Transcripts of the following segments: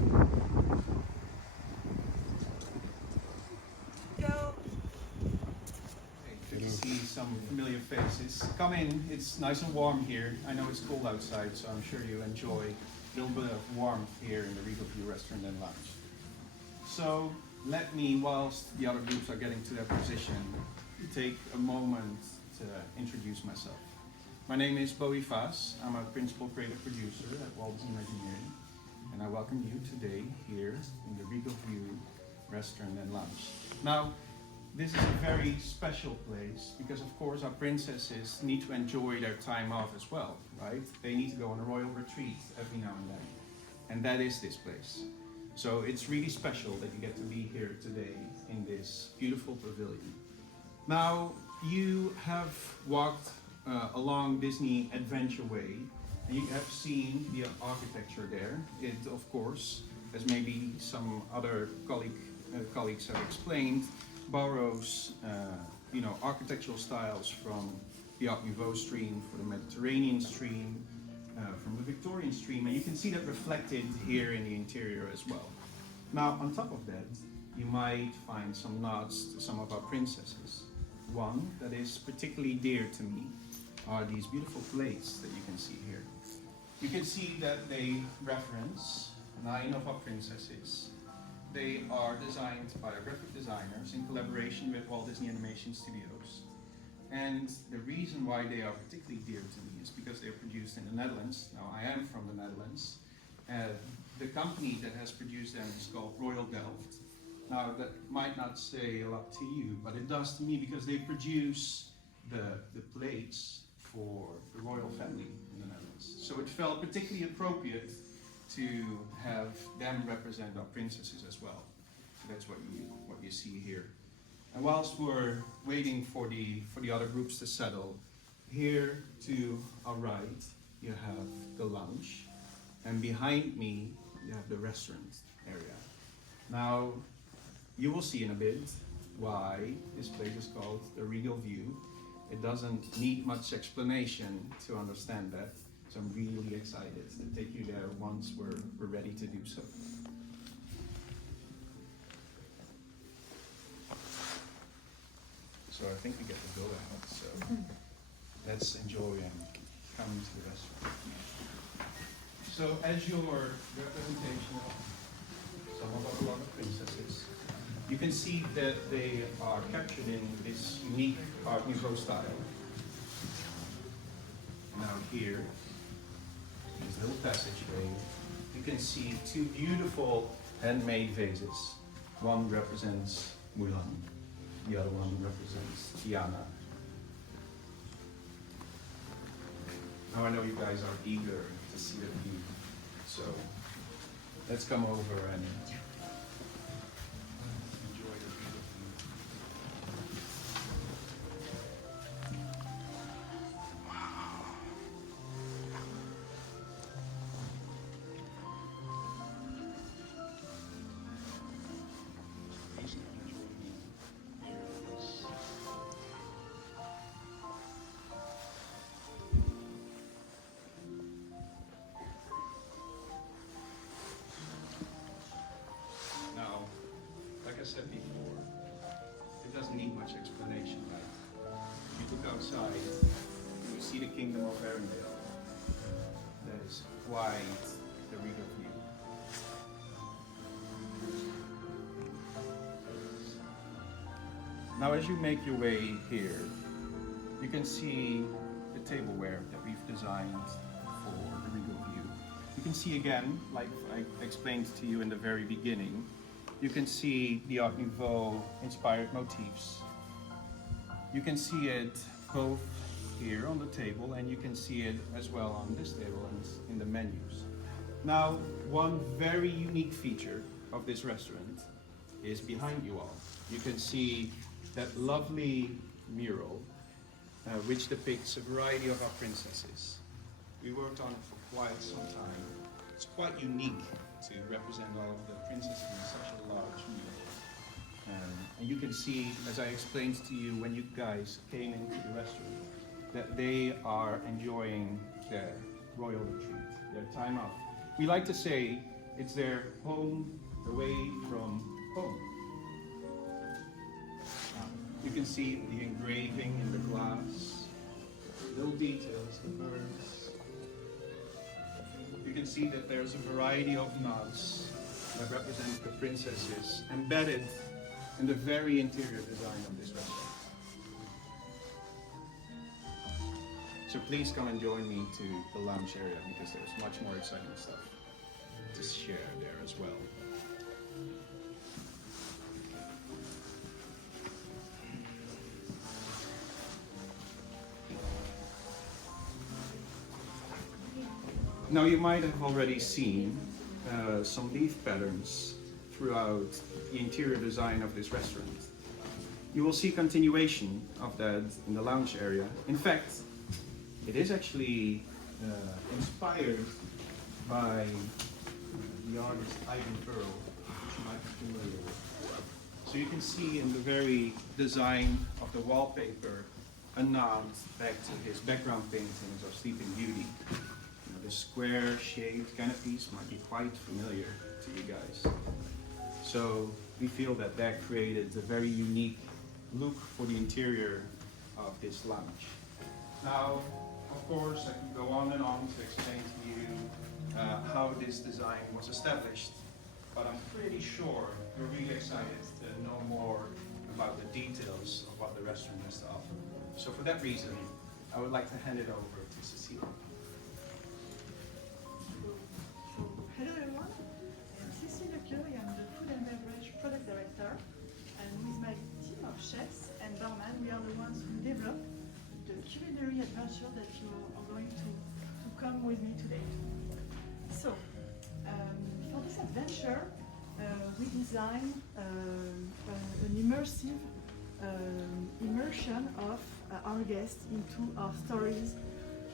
Go. Hey, good to see some familiar faces. Come in, it's nice and warm here. I know it's cold outside, so I'm sure you enjoy a little bit of warmth here in the Regal View Restaurant and Lounge. So let me, whilst the other groups are getting to their position, take a moment to introduce myself. My name is Bowie Vaas. I'm a principal creative producer at Walt Disney Engineering, and I welcome you today here in the Regal View Restaurant and Lounge. Now, this is a very special place because, of course, our princesses need to enjoy their time off as well, right? They need to go on a royal retreat every now and then, and that is this place. So it's really special that you get to be here today in this beautiful pavilion. Now, you have walked along Disney Adventure Way, and you have seen the architecture there. It, of course, as maybe some other colleagues have explained, borrows architectural styles from the Art Nouveau stream, from the Mediterranean stream, from the Victorian stream, and you can see that reflected here in the interior as well. Now, on top of that, you might find some nods to some of our princesses. One that is particularly dear to me are these beautiful plates that you can see here. You can see that they reference 9 of our princesses. They are designed by our graphic designers in collaboration with Walt Disney Animation Studios. And the reason why they are particularly dear to me is because they're produced in the Netherlands. Now, I am from the Netherlands. The company that has produced them is called Royal Delft. Now, that might not say a lot to you, but it does to me because they produce the plates for the royal family in the Netherlands. So it felt particularly appropriate to have them represent our princesses as well. So that's what you see here. And whilst we're waiting for the other groups to settle, here to our right you have the lounge, and behind me you have the restaurant area. Now, you will see in a bit why this place is called the Regal View. It doesn't need much explanation to understand that, so I'm really excited to take you there once we're ready to do so. So I think we get to go out, so let's enjoy and come into the restaurant. So as your representation of some of our beloved princesses, you can see that they are captured in this unique Art Nouveau style. Now here, in this little passageway, you can see 2 beautiful handmade vases. One represents Mulan, the other one represents Tiana. Now I know you guys are eager to see the view, so let's come over and enjoy the view. Now, like I said before, it doesn't need much explanation, right? If you look outside, you see the kingdom of Arendelle. That is quite the Regal View. Now, as you make your way here, you can see the tableware that we've designed for the Regal View. You can see again, like I explained to you in the very beginning, you can see the Art Nouveau inspired motifs. You can see it both here on the table, and you can see it as well on this table and in the menus. Now, one very unique feature of this restaurant is behind you all. You can see that lovely mural which depicts a variety of our princesses. We worked on it for quite some time. It's quite unique to represent all of the princesses in such a large mural. And you can see, as I explained to you when you guys came into the restaurant, that they are enjoying their royal retreat, their time off. We like to say It's their home away from home. You can see the engraving in the glass, little details, the birds. You can see that there's a variety of nods that represent the princesses embedded in the very interior design of this restaurant. So please come and join me to the lounge area because there's much more exciting stuff to share there as well. Now you might have already seen some leaf patterns throughout the interior design of this restaurant. You will see continuation of that in the lounge area. In fact, it is actually inspired by the artist Ivan Pearl, which you might be familiar with. So you can see in the very design of the wallpaper a nod back to his background paintings of Sleeping Beauty. The square-shaped canopies might be quite familiar to you guys. So we feel that that created a very unique look for the interior of this lounge. Now, of course, I can go on and on to explain to you how this design was established, but I'm pretty sure you're really excited to know more about the details of what the restaurant has to offer. So for that reason, I would like to hand it over to Cecilia. Hello everyone, I'm Cecilia Curry, I'm the Food and Beverage Product Director, and with my team of chefs and barman, we are the ones who develop the culinary adventure that you are going to come with me today. So, for this adventure, we designed an immersive immersion of our guests into our stories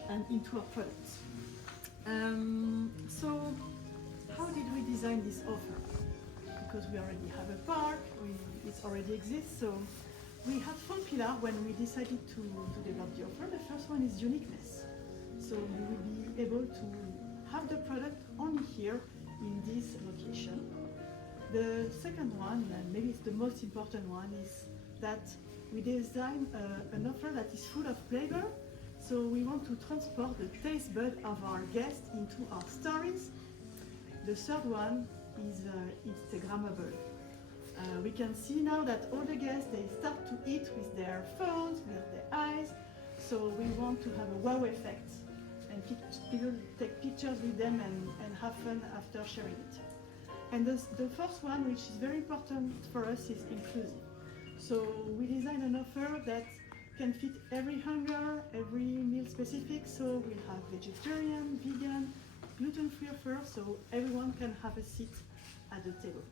and into our products. So, how did we design this offer? Because we already have a park, it already exists, so we had 4 pillars when we decided to develop the offer. The first one is uniqueness. So you will be able to have the product only here in this location. The second one, and maybe it's the most important one, is that we design an offer that is full of flavor. So we want to transport the taste bud of our guests into our stories. The third one is Instagrammable. We can see now that all the guests, they start to eat with their phones, with their eyes. So we want to have a wow effect and people take pictures with them and have fun after sharing it. And the fourth one, which is very important for us, is inclusive. So we design an offer that can fit every hunger, every meal specific. So we have vegetarian, vegan, gluten-free offer, so everyone can have a seat at the table.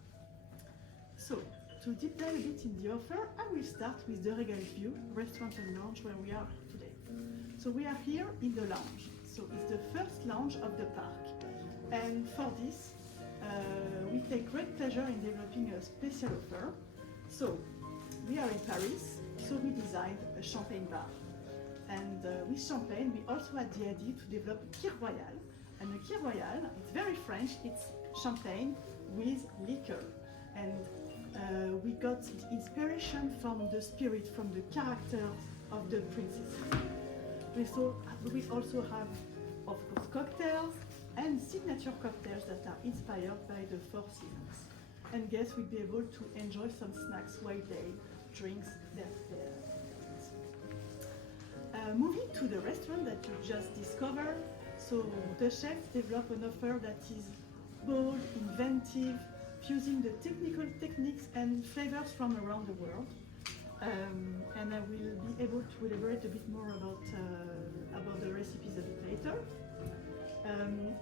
So, to deep dive a bit in the offer, I will start with the Regal View restaurant and lounge where we are today. So we are here in the lounge. So it's the first lounge of the park. And for this, we take great pleasure in developing a special offer. So we are in Paris, so we designed a champagne bar. And with champagne, we also had the idea to develop a Kir Royal. And the Kir Royal, it's very French, it's champagne with liquor. And we got inspiration from the spirit, from the character of the princess. We also have, of course, cocktails and signature cocktails that are inspired by the 4 seasons. And guests will be able to enjoy some snacks while they drink their moving to the restaurant that you just discovered. So the chefs develop an offer that is bold, inventive, fusing the technical techniques and flavors from around the world. And I will be able to elaborate a bit more about the recipes a bit later.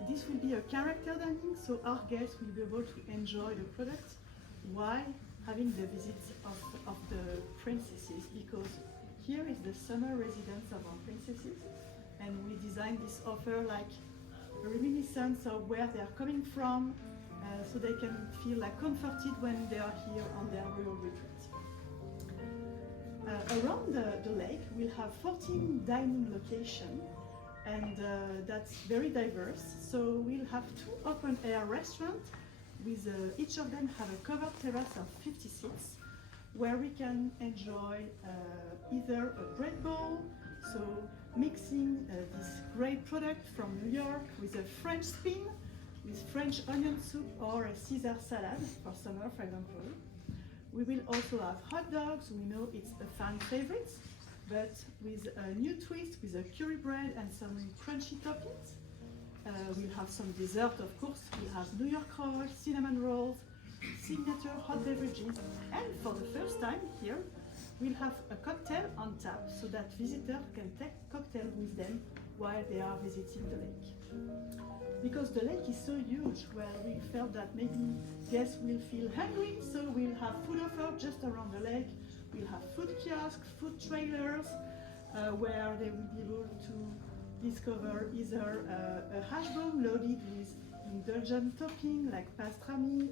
This will be a character dining, so our guests will be able to enjoy the product while having the visits of the princesses, because here is the summer residence of our princesses, and we designed this offer like a reminiscence of where they are coming from, so they can feel like comforted when they are here on their royal retreat. Around the lake, we'll have 14 dining locations and that's very diverse. So we'll have 2 open air restaurants with each of them have a covered terrace of 50 seats where we can enjoy either a bread bowl, so mixing this great product from New York with a French spin, with French onion soup or a Caesar salad for summer, for example. We will also have hot dogs. We know it's a fan favorite, but with a new twist with a curry bread and some crunchy toppings. We'll have some dessert, of course. We'll have New York rolls, cinnamon rolls, signature hot beverages, and for the first time here, we'll have a cocktail on tap so that visitors can take cocktail with them while they are visiting the lake. Because the lake is so huge, well, we felt that maybe guests will feel hungry, so we'll have food offered just around the lake. We'll have food kiosks, food trailers, where they will be able to discover either a hash brown loaded with indulgent topping like pastrami,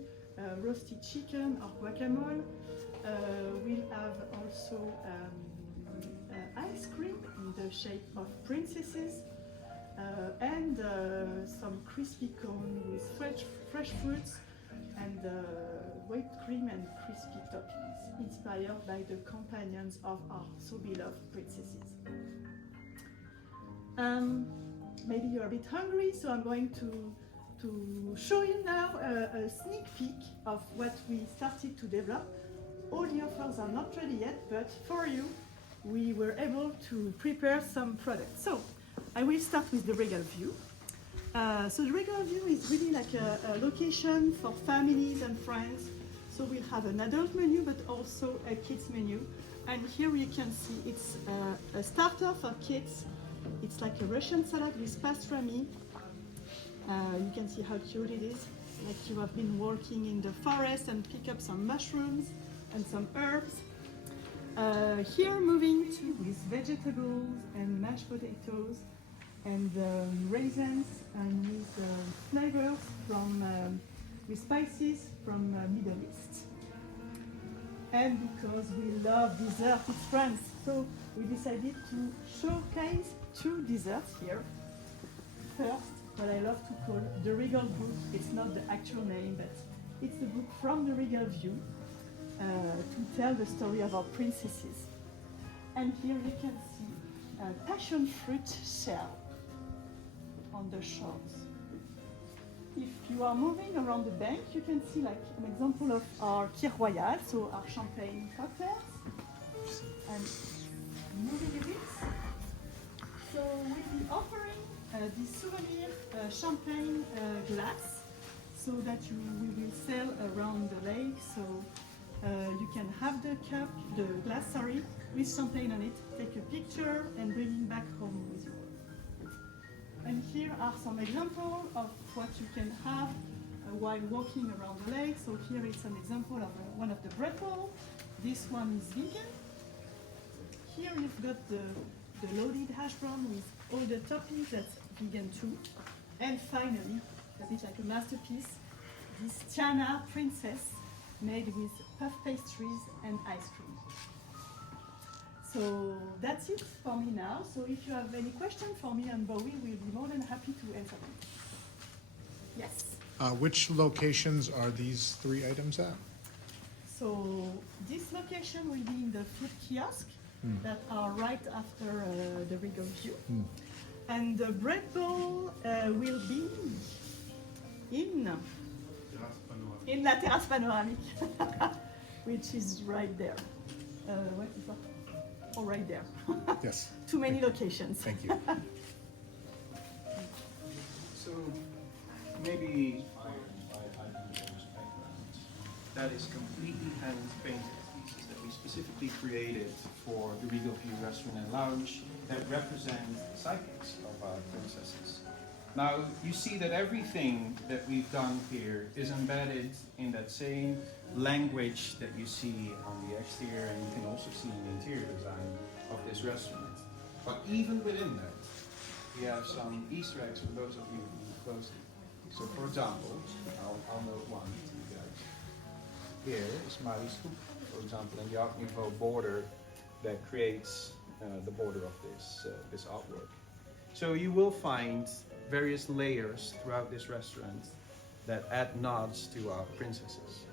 roasted chicken or guacamole. We'll have also ice cream in the shape of princesses and some crispy cone with fresh fruits and whipped cream and crispy toppings inspired by the companions of our so beloved princesses. Maybe you're a bit hungry, so I'm going to show you now a sneak peek of what we started to develop. All the offers are not ready yet, but for you, we were able to prepare some products. So I will start with the Regal View. So the Regal View is really like a location for families and friends. So we'll have an adult menu, but also a kids menu. And here you can see it's a starter for kids. It's like a Russian salad with pastrami. You can see how cute it is, like you have been walking in the forest and pick up some mushrooms and some herbs. Here moving to with vegetables and mashed potatoes and raisins and with flavors from with spices from Middle East. And because we love dessert in France, so we decided to showcase 2 desserts here. First, what I love to call the Regal book. It's not the actual name, but it's the book from the Regal View to tell the story of our princesses. And here you can see a passion fruit shell on the shores. If you are moving around the bank, you can see like an example of our Kir Royal, so our champagne cocktails. And moving a bit, so we'll be offering this souvenir champagne glass, so that we will sell around the lake. So you can have the glass, with champagne on it, take a picture and bring it back home with you. And here are some examples of what you can have while walking around the lake. So here is an example of one of the bread bowls. This one is vegan. Here you've got the loaded hash brown with all the toppings, that's vegan too. And finally, a bit like a masterpiece, this Tiana princess made with puff pastries and ice cream. So that's it for me now. So if you have any question for me and Bowie, we'll be more than happy to answer them. Yes. Which locations are these 3 items at? So this location will be in the food kiosk that are right after the Regal View. And the bread bowl will be in La Terrasse Panoramique, which is right there. What is that? Oh, right there. Yes. Too many locations. Thank you. So maybe that is completely hand-painted pieces that we specifically created for the Regal View Restaurant and Lounge that represent the psychics of our princesses. Now, you see that everything that we've done here is embedded in that same language that you see on the exterior, and you can also see in the interior design of this restaurant. But even within that, we have some Easter eggs for those of you who move closely. So for example, I'll note one to you guys. Here is Marie's hoop, for example, and the Art Nouveau border that creates the border of this artwork. So you will find various layers throughout this restaurant that add nods to our princesses.